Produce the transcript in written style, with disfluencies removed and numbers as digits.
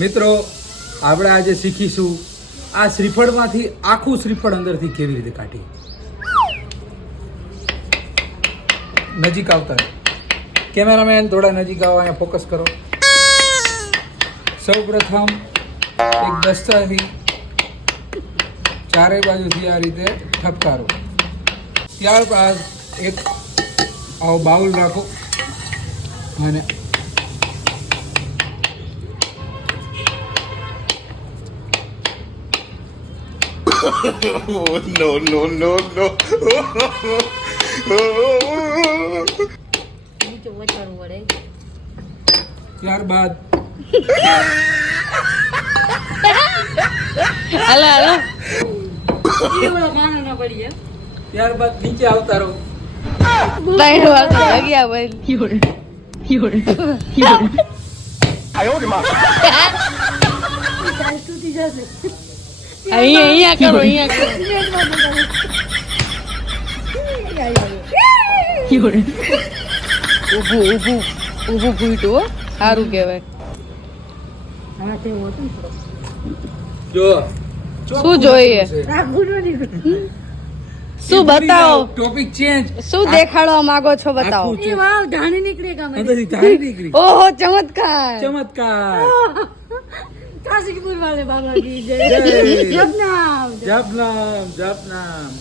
મિત્રો આપણે આજે શીખીશું આ શ્રીફળમાંથી આખું શ્રીફળ અંદરથી કેવી રીતે કાઢી. નજીક આવતા કેમેરામેન થોડા નજીક આવો, અહીંયા ફોકસ કરો. સૌ પ્રથમ એક દસ્તાથી ચારે બાજુથી આ રીતે ઠપકારો. ત્યારબાદ એક આવો બાઉલ રાખો અને no, no, no, no. ત્યારબાદ ત્યારબાદ નીચે આવતા રહો. અહીંયા કરો, અહીંયા ઊભું ફૂટ્યું સારું કહેવાય. જો શું જોઈએ? શું બતાવો? Topic change. શું દેખાડવા માંગો છો? બતાવો. અંદરથી ધારી નીકળી. ઓહો, ચમત્કાર! ચમત્કાર. કાશીપુર વાલે બાબા કી જય. જય. જપનામ. જપ નામ જપ નામ.